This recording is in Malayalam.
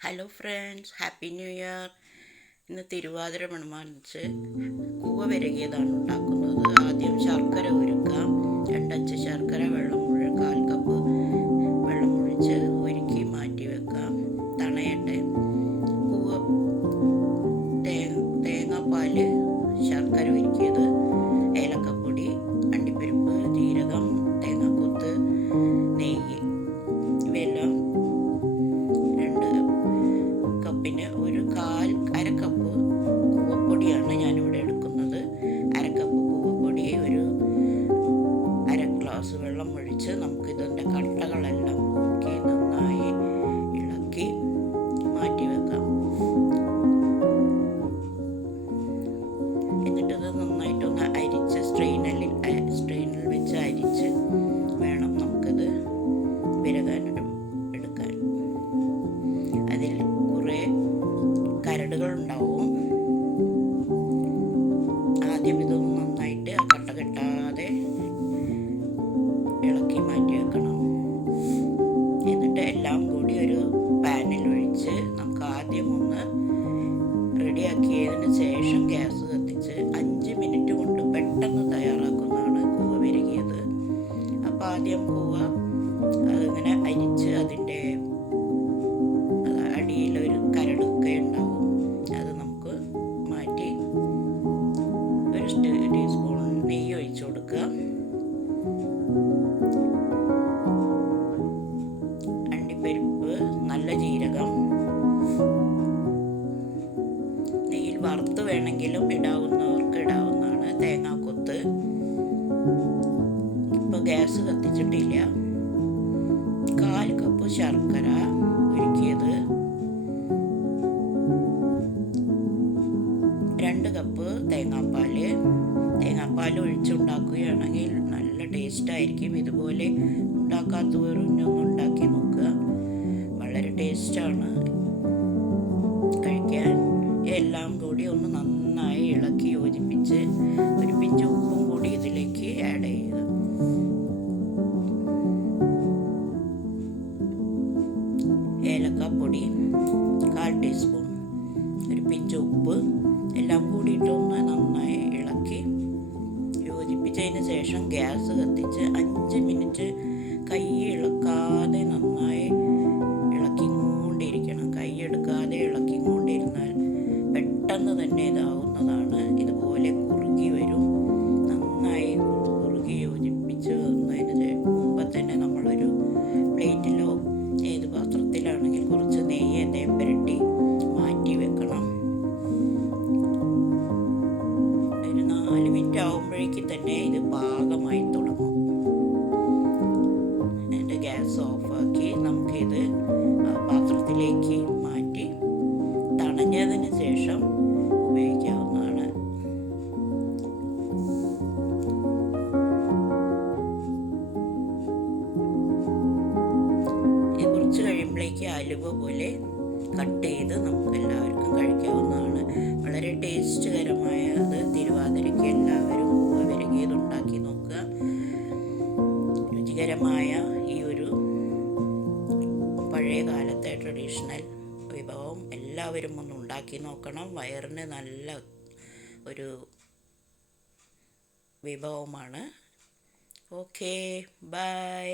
Hello friends, happy new year. ഇന്ന് തിരുവാതിര പ്രമാണിച്ച് കൂവ വിരകിയതാണ് ഉണ്ടാക്കുന്നത്. ആദ്യം ശർക്കര ഉരുക്കാം. 2 അച്ച് ശർക്കര വെള്ളം 1/4 കപ്പ് വെള്ളം ഒഴിച്ച് ഉരുക്കി മാറ്റി വെക്കാം. തണയട്ടെ. കൂവ, തേങ്ങാപ്പാൽ, ശർക്കര ഉരുക്കിയത്, ഏലക്കപ്പൊടി, അണ്ടിപ്പരിപ്പ്, ജീരകം, തേങ്ങാക്കൊത്ത്, നെയ്യ് ഇവയെല്ലാം 2 കപ്പിന് അര കപ്പ് കൂവപ്പൊടിയാണ് ഞാനിവിടെ എടുക്കുന്നത്. അര കപ്പ് കൂവപ്പൊടി അര ഗ്ലാസ് വെള്ളം ഒഴിച്ച് നമുക്കിതിൻ്റെ കട്ടകളെല്ലാം പോക്കി നന്നായി ഇളക്കി മാറ്റി വെക്കാം. എന്നിട്ടിത് നന്നായിട്ടൊന്ന് അരിച്ച് സ്ട്രെയിനിൽ വെച്ച് അരിച്ച് വേണം നമുക്കിത് വിരകാൻ എടുക്കാൻ. അതിൽ കുറേ കരടുകൾ ഉണ്ടാവും. ആദ്യം ഇതൊന്ന് നന്നായിട്ട് കട്ട കെട്ടാതെ ഇളക്കി മാറ്റി വെക്കണം. എന്നിട്ട് എല്ലാം കൂടി ഒരു പാനിൽ ഒഴിച്ച് നമുക്ക് ആദ്യം ഒന്ന് റെഡിയാക്കിയതിന് ശേഷം ഗ്യാസ് കത്തിച്ച് 5 മിനിറ്റ് കൊണ്ട് പെട്ടെന്ന് തയ്യാറാക്കുന്നതാണ് കൂവ വിരകിയത്. അപ്പോൾ ആദ്യം കൂവ അതിങ്ങനെ അരിച്ച് അതിൻ്റെ അടിയിലൊരു കരടൊക്കെ ഉണ്ടാവും. അത് നമുക്ക് മാറ്റി ഒരു ടീസ്പൂൺ നെയ്യ് ഒഴിച്ചു കൊടുക്കുക. അണ്ടിപ്പരിപ്പ്, നല്ല ജീരകം, നെയ്യിൽ വറുത്ത് വേണമെങ്കിലും ഇടാവുന്നവർക്ക് ഇടാവുന്നതാണ്. തേങ്ങാക്കൊത്ത്. ഇപ്പോൾ ഗ്യാസ് കത്തിച്ചിട്ടില്ല. 1/4 കപ്പ് ശർക്കര ഉരുക്കിയത്, 2 കപ്പ് തേങ്ങാപ്പാൽ ഒഴിച്ചുണ്ടാക്കുകയാണെങ്കിൽ നല്ല ടേസ്റ്റായിരിക്കും. ഇതുപോലെ ഉണ്ടാക്കാത്തവരും ഒന്ന് ഉണ്ടാക്കി നോക്കുക. വളരെ ടേസ്റ്റാണ് കഴിക്കാൻ. എല്ലാം കൂടി ഒന്ന് നന്നായി ഇളക്കി യോജിപ്പിച്ച് ഒരു പിഞ്ച് ഉപ്പും കൂടി ഇതിലേക്ക് ആഡ് ചെയ്യുക. ഏലക്കാപ്പൊടി 1/4 ടീസ്പൂൺ, ഒരു പിഞ്ച് ഉപ്പ്, എല്ലാം കൂടിയിട്ടൊന്ന് നന്നായി ഇളക്കി യോജിപ്പിച്ചതിന് ശേഷം ഗ്യാസ് കത്തിച്ച് 5 മിനിറ്റ് കൈ ഇളക്കാതെ നന്നായി ഇളക്കിക്കൊണ്ടിരിക്കണം. കൈ എടുക്കാതെ ഇളക്കിക്കൊണ്ടിരുന്നാൽ പെട്ടെന്ന് തന്നെ ഇതാവുന്നതാണ്. ഇതുപോലെ കുറുകി വരും. നന്നായി കുറുകി യോജിപ്പിച്ച് വന്നതിന് മുമ്പ് തന്നെ നമ്മളൊരു പ്ലേറ്റിലോ ഏത് പാത്രത്തിലാണെങ്കിൽ കുറച്ച് നെയ്യ് പുരട്ടി മാറ്റി വെക്കണം. ഒരു 4 മിനിറ്റ് ആകുമ്പോഴേക്ക് തന്നെ ഇത് പാകമായി തുടങ്ങും. എന്നിട്ട് ഗ്യാസ് ഓഫാക്കി നമുക്കിത് പാത്രത്തിലേക്ക് മാറ്റി തണഞ്ഞതിന് ശേഷം ഉപയോഗിക്കാവുന്നതാണ്. കുറച്ച് കഴിയുമ്പോഴേക്ക് അലുവ പോലെ കട്ട് ചെയ്ത് നമുക്ക് എല്ലാവർക്കും കഴിക്കാവുന്നതാണ്. വളരെ ടേസ്റ്റുകരമായത് തിരുവാതിരയ്ക്ക് എല്ലാവരും കൂവ വിരകിയത് ഉണ്ടാക്കി നോക്കുക. രുചികരമായ ഈ ഒരു പഴയ കാലത്തെ ട്രഡീഷണൽ വിഭവം എല്ലാവരും ഒന്ന് ഉണ്ടാക്കി നോക്കണം. വയറിന് നല്ല ഒരു വിഭവമാണ്. Okay, by.